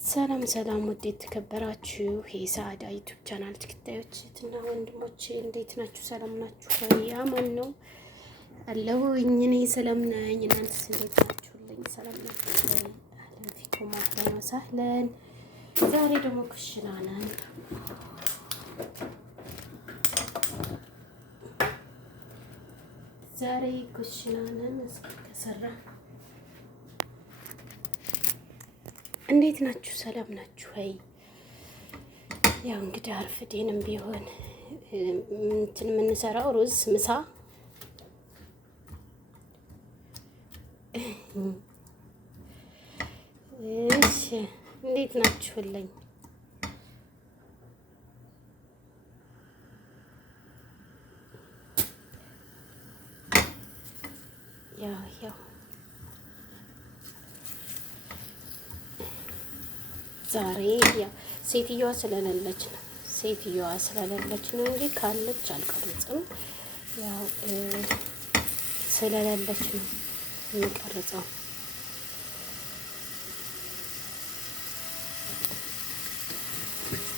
ሰላም ሰላም ውድ የተከበራችሁ የሰዓዳ ዩቲዩብ ቻናል ተከታዮች እና ወንድሞቼ እንዴት ናችሁ? ሰላም ናችሁ ወይ? አማን ነው አለሁኝ። እኔ ሰላም ነኝ። እናንተስ እንዴት ናችሁልኝ? ሰላም ናችሁ ወይ? አህለን ፊኩም አህለን ወሰህለን። ዛሬ ደግሞ ኩሽና ነን። እስኪ ከሰራ እንዴት ናችሁ? ሰላም ናችሁ ወይ? ያው እንግዲህ አርፍዴንም ቢሆን እንትን የምንሰራው ሩዝ ምሳ እሺ፣ እንዴት ናችሁልኝ? ያው ዛሬ ያው ሴትዮዋ ስለሌለች ነው እንጂ ካለች አልቀርጽም። ያው ስለሌለች ነው የምቀርጸው።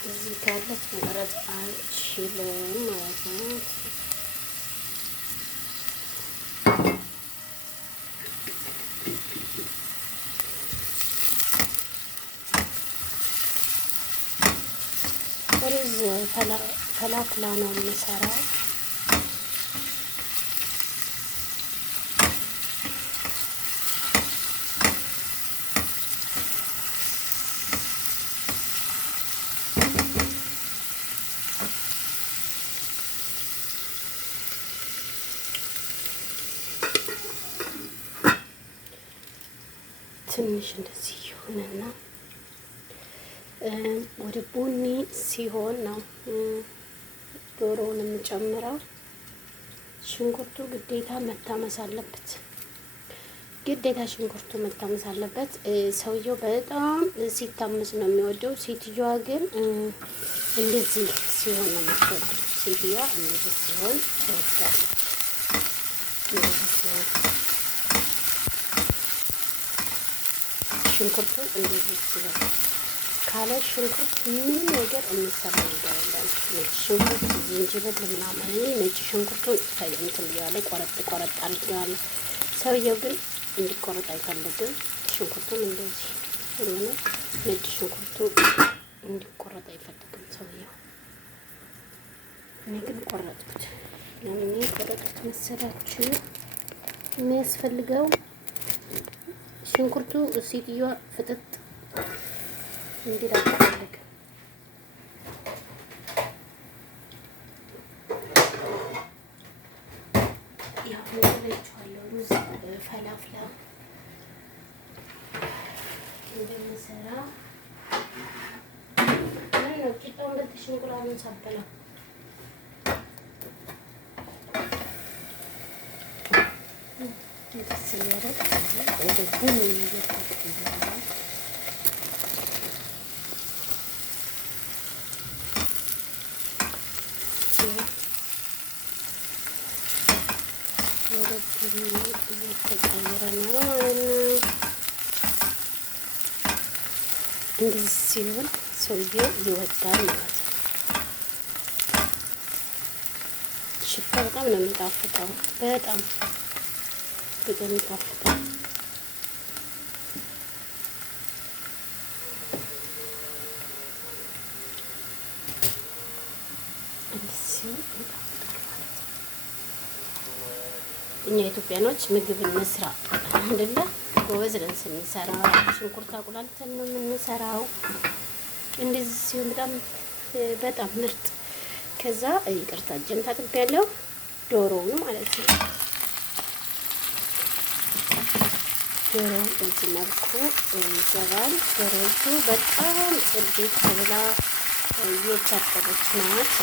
እዚህ ካለች መቅረጽ አልችልም ማለት ነው። ሩዝ ፈላፍላ ነው የምሰራው። ትንሽ እንደዚህ ይሁንና ወደ ቡኒ ሲሆን ነው ዶሮውን የምጨምረው። ሽንኩርቱ ግዴታ መታመስ አለበት። ሰውየው በጣም ሲታመስ ነው የሚወደው። ሴትዮዋ ግን እንደዚህ ሲሆን ነው የምትወደው። ሴትዮዋ እንደዚህ ሲሆን ትወዳለች። ሽንኩርቱ እንደዚህ ሲሆን ካለ ሽንኩርት ምንም ነገር የሚሰራ ነገር የለም። ነጭ ሽንኩርት፣ ዝንጅብል ምናምን እኔ ነጭ ሽንኩርቱን እንትን ብያለሁ፣ ቆረጥ አድርጌዋለሁ። ሰውየው ግን እንዲቆረጥ አይፈልግም። ሽንኩርቱም እንደዚህ ስለሆነ ነጭ ሽንኩርቱ እንዲቆረጥ አይፈልግም ሰውየው። እኔ ግን ቆረጥኩት። ለምን ቆረጥኩት መሰላችሁ? የሚያስፈልገው ሽንኩርቱ ሴትዮዋ ፍጥጥ እንዴት አልፈልግ ያው ለይቻለሁ። ሩዝ ፈላፍላ እንደምሰራ ነው። ቂጣውን በተሽንኩራን ሳበላ እንደዚህ ወደ ቡኒ እየተቀየረ ነው ማለት ነው። እንደዚህ ሲሆን ሰውዬው ይወዳል ማለት ነው። ሽታ በጣም ነው የሚጣፍጠው። በጣም ይጣፍጣል። እኛ ኢትዮጵያኖች ምግብ እንስራ አይደለ? ጎበዝ ነን ስንሰራ። ሽንኩርት አቁላልተን ነው የምንሰራው። እንደዚህ ሲሆን በጣም ምርጥ። ከዛ ይቅርታ እጄን ታጥቤያለሁ። ዶሮውን ማለት ነው። ዶሮውን በዚህ መልኩ ይገባል። ዶሮዎቹ በጣም ጽድት ብላ እየታጠበች ናት።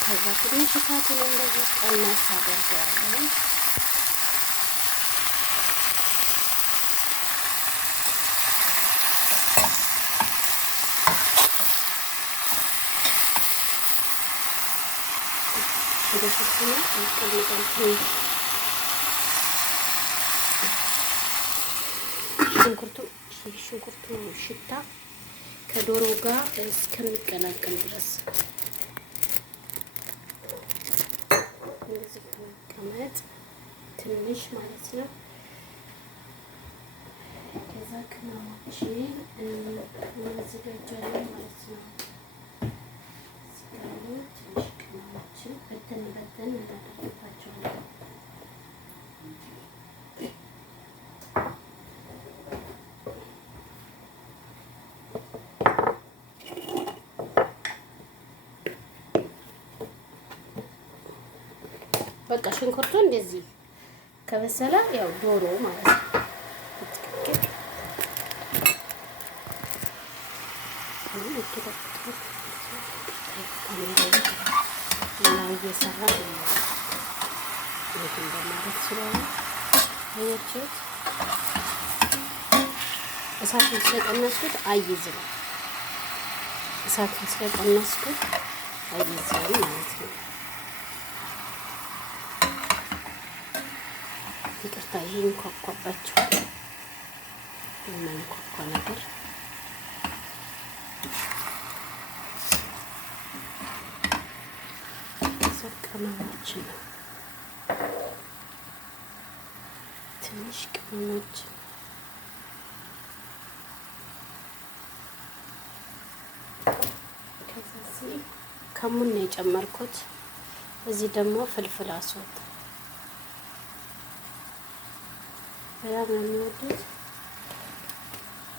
ከዛ ትንሽ እሳቱን እንደዚህ ቀነስ አደርገዋለሁ። እንደዚህ ነው። ሽንኩርቱ ሽታ ከዶሮ ጋር እስከሚቀላቀል ድረስ እንደዚህ መቀመጥ ትንሽ ማለት ነው። ከዛ ቅመሞችን እናዘጋጃለን ማለት ነው። ትንሽ ቅመሞችን በተን እናደርግባቸዋለን። በቃ ሽንኩርቱ እንደዚህ ከበሰለ ያው ዶሮ ማለት ነው። እየሰራ እንደማለት ስለሆነ አያችሁት። እሳቱን ስለቀነስኩት አይዝም። እሳቱን ስለቀነስኩት አይዝም ማለት ነው። ይቅርታ ይሄን ኮኮባችሁ የማይኮኮ ነገር ቅመሞች ነው። ትንሽ ቅመሞች ከዚህ ከሙን ነው የጨመርኩት። እዚህ ደግሞ ፍልፍል አስወጥ በጣም ነው የሚወዱት፣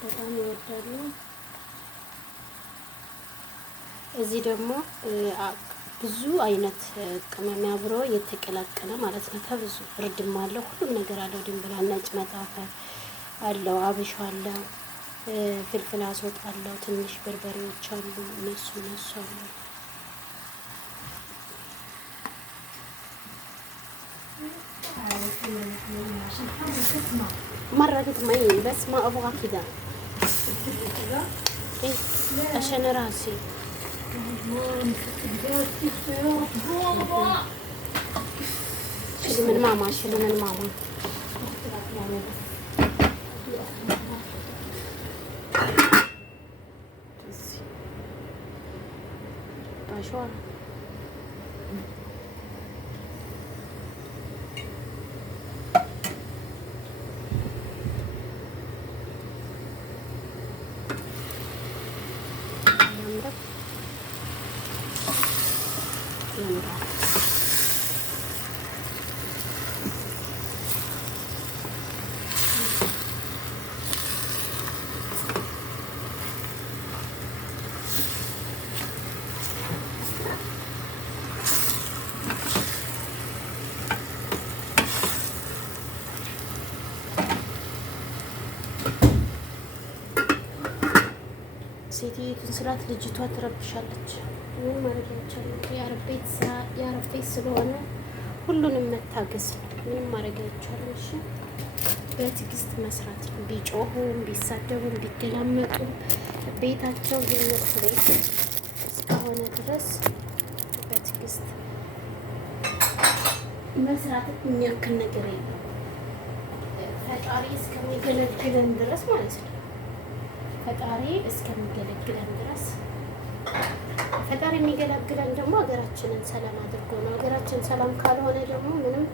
በጣም ይወዳሉ። እዚህ ደግሞ ብዙ አይነት ቅመም አብሮ የተቀላቀለ ማለት ነው። ከብዙ እርድም አለው፣ ሁሉም ነገር አለው። ድንብላል፣ ነጭ መጣፈ አለው፣ አብሾ አለው፣ ፍልፍል አስወጥ አለው፣ ትንሽ በርበሬዎች አሉ። እነሱ አሉ። مرة قلت معي بس ما أبغى كذا إيه عشان راسي شيلي من ماما شلون ሴትዮቱን ስራት ልጅቷ ትረብሻለች። ምን ማድረግ አይቻልም። የአረብ ቤት ስለሆነ ሁሉንም መታገስ ነው። ምንም ማድረግ አይቻልም። እሺ በትዕግስት መስራት ነው። ቢጮሁም ቢሳደቡም ቢገላመጡም ቤታቸው የነሱ ቤት እስከሆነ ድረስ በትዕግስት መስራት የሚያክል ነገር የለም። ፈጣሪ እስከሚገለግለን ድረስ ማለት ነው። ፈጣሪ እስከሚገለግለን ድረስ ፈጣሪ የሚገለግለን ደግሞ ሀገራችንን ሰላም አድርጎ ነው። ሀገራችን ሰላም ካልሆነ ደግሞ ምንም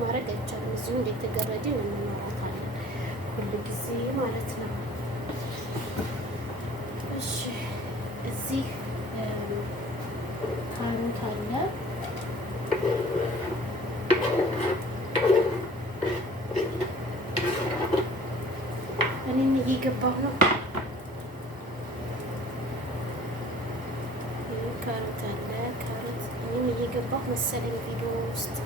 ማድረግ አይቻልም። እዚሁ እንደተገረድን እንኖራታለን ሁሉ ጊዜ ማለት ነው። እሺ እዚህ ካሮት አለ። እኔም እየገባሁ ነው። ካሮት አለ። ካሮት እኔም እየገባሁ መሰለኝ ቪዲዮ ውስጥ።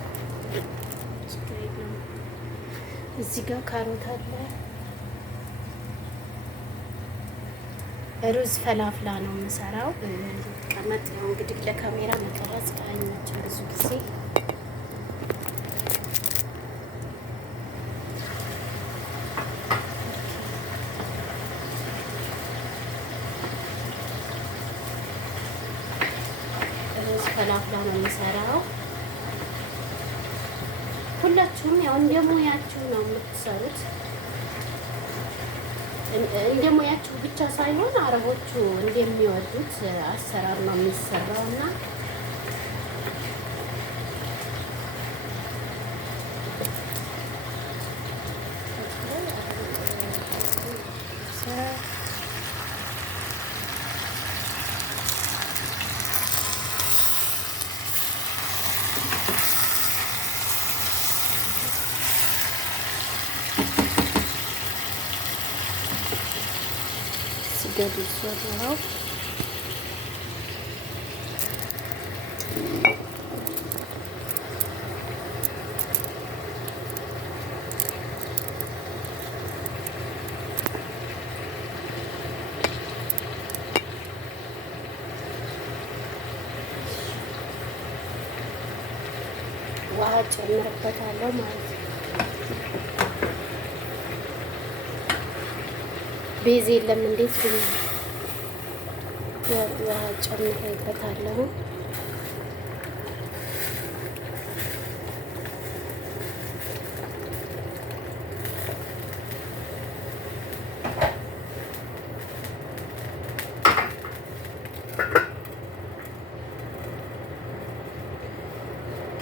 እዚህ ጋር ካሮት አለ። ሩዝ ፈላፍላ ነው የምሰራው። ቀመጥ ነው እንግዲህ ለካሜራ መቀረጽ አይመችም ብዙ ጊዜ። ፈላፍላ ነው የምሰራው። ሁላችሁም ያው እንደ ሙያችሁ ነው የምትሰሩት። እንደሙያችሁ ብቻ ሳይሆን አረቦቹ እንደሚወዱት አሰራር ነው የሚሰራው እና ገድሰው ውሃ ጨምርበታለሁ ማለት ነው። ቤዝ የለም እንዴት ግን ውሃ ጨምሬበታለሁ።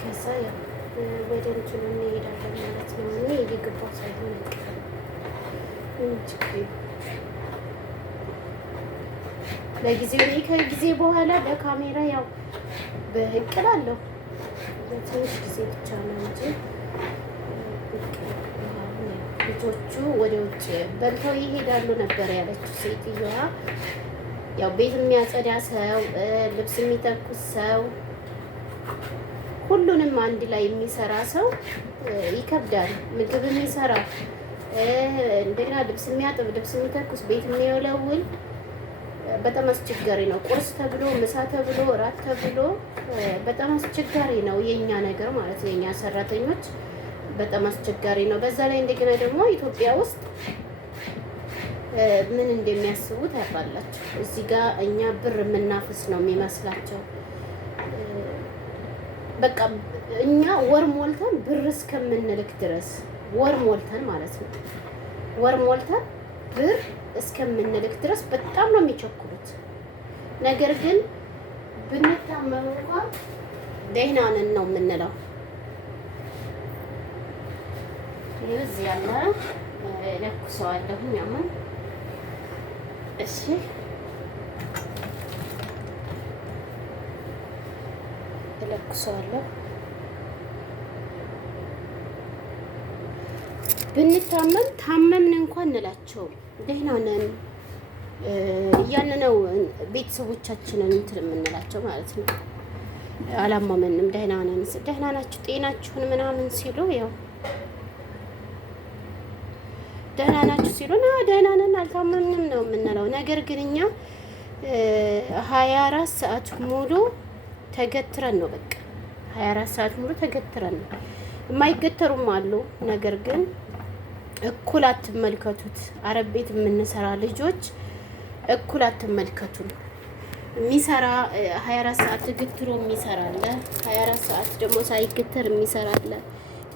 ከዛ ያው ወደ እንትኑ እንሄዳለን ማለት ነው። እኔ እየገባሁ ሳይሆን ለጊዜው እኔ ከጊዜ በኋላ በካሜራ ያው በእቅላለሁ በትንሽ ጊዜ ብቻ ነው እንጂ ልጆቹ ወደ ውጭ በልተው ይሄዳሉ ነበር ያለችው ሴትዮዋ። ያው ቤት የሚያጸዳ ሰው፣ ልብስ የሚተኩስ ሰው፣ ሁሉንም አንድ ላይ የሚሰራ ሰው ይከብዳል። ምግብ የሚሰራ እንደገና ልብስ የሚያጥብ፣ ልብስ የሚተኩስ፣ ቤት የሚወለውል በጣም አስቸጋሪ ነው። ቁርስ ተብሎ ምሳ ተብሎ እራት ተብሎ በጣም አስቸጋሪ ነው የኛ ነገር ማለት ነው። የኛ ሰራተኞች በጣም አስቸጋሪ ነው። በዛ ላይ እንደገና ደግሞ ኢትዮጵያ ውስጥ ምን እንደሚያስቡ ታውቃላችሁ። እዚህ ጋር እኛ ብር የምናፍስ ነው የሚመስላቸው። በቃ እኛ ወር ሞልተን ብር እስከምንልክ ድረስ ወር ሞልተን ማለት ነው ወር ሞልተን ብር እስከምንልክ ድረስ በጣም ነው የሚቸኩሉት። ነገር ግን ብንታመም እንኳን ደህና ነን ነው የምንለው። እዚህ ያለ ለኩሰዋለሁኝ አሁን። እሺ ለኩሰዋለሁ። ብንታመም ታመምን እንኳን እንላቸው ደህና ነን እያልን ነው ቤተሰቦቻችንን እንትን የምንላቸው ማለት ነው። አላማመንም ደህና ነን፣ ደህና ናችሁ ጤናችሁን ምናምን ሲሉ ያው ደህና ናችሁ ሲሉ ደህና ነን አልታመምንም ነው የምንለው። ነገር ግን እኛ 24 ሰዓት ሙሉ ተገትረን ነው በቃ 24 ሰዓት ሙሉ ተገትረን ነው። የማይገተሩም አሉ። ነገር ግን እኩል አትመልከቱት። አረብ ቤት የምንሰራ ልጆች እኩል አትመልከቱን። የሚሰራ 24 ሰዓት ግትሮ የሚሰራ አለ፣ 24 ሰዓት ደግሞ ሳይገተር የሚሰራ አለ።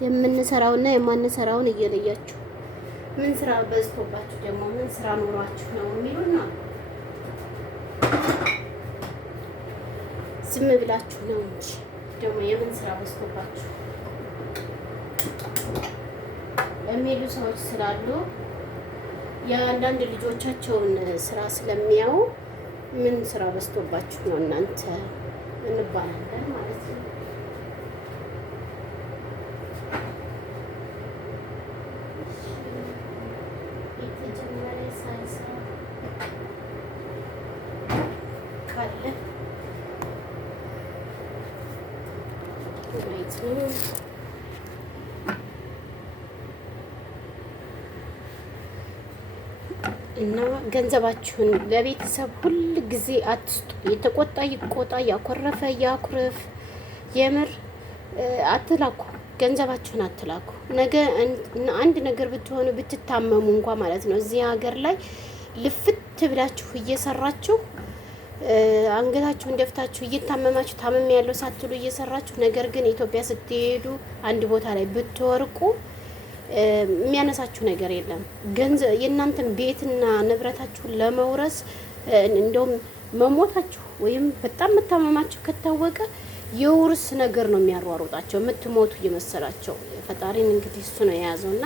የምንሰራውና የማንሰራውን እየለያችሁ ምን ስራ በዝቶባችሁ ደግሞ ምን ስራ ኖሯችሁ ነው የሚሉና ዝም ብላችሁ ነው እንጂ ደግሞ የምን ስራ በዝቶባችሁ የሚሉ ሰዎች ስላሉ የአንዳንድ ልጆቻቸውን ስራ ስለሚያዩ ምን ስራ በዝቶባችሁ ነው እናንተ እንባላለን ማለት ነው። እና ገንዘባችሁን ለቤተሰብ ሁል ጊዜ አትስጡ። የተቆጣ ይቆጣ፣ ያኮረፈ ያኩርፍ። የምር አትላኩ፣ ገንዘባችሁን አትላኩ። ነገ አንድ ነገር ብትሆኑ ብትታመሙ እንኳ ማለት ነው እዚህ ሀገር ላይ ልፍት ብላችሁ እየሰራችሁ አንገታችሁን ደፍታችሁ እየታመማችሁ ታመም ያለው ሳትሉ እየሰራችሁ፣ ነገር ግን ኢትዮጵያ ስትሄዱ አንድ ቦታ ላይ ብትወርቁ የሚያነሳችሁ ነገር የለም። ገንዘብ የእናንተን ቤትና ንብረታችሁን ለመውረስ እንደውም መሞታችሁ ወይም በጣም መታመማችሁ ከታወቀ የውርስ ነገር ነው የሚያሯሩጣቸው፣ የምትሞቱ እየመሰላቸው። ፈጣሪን እንግዲህ እሱ ነው የያዘውና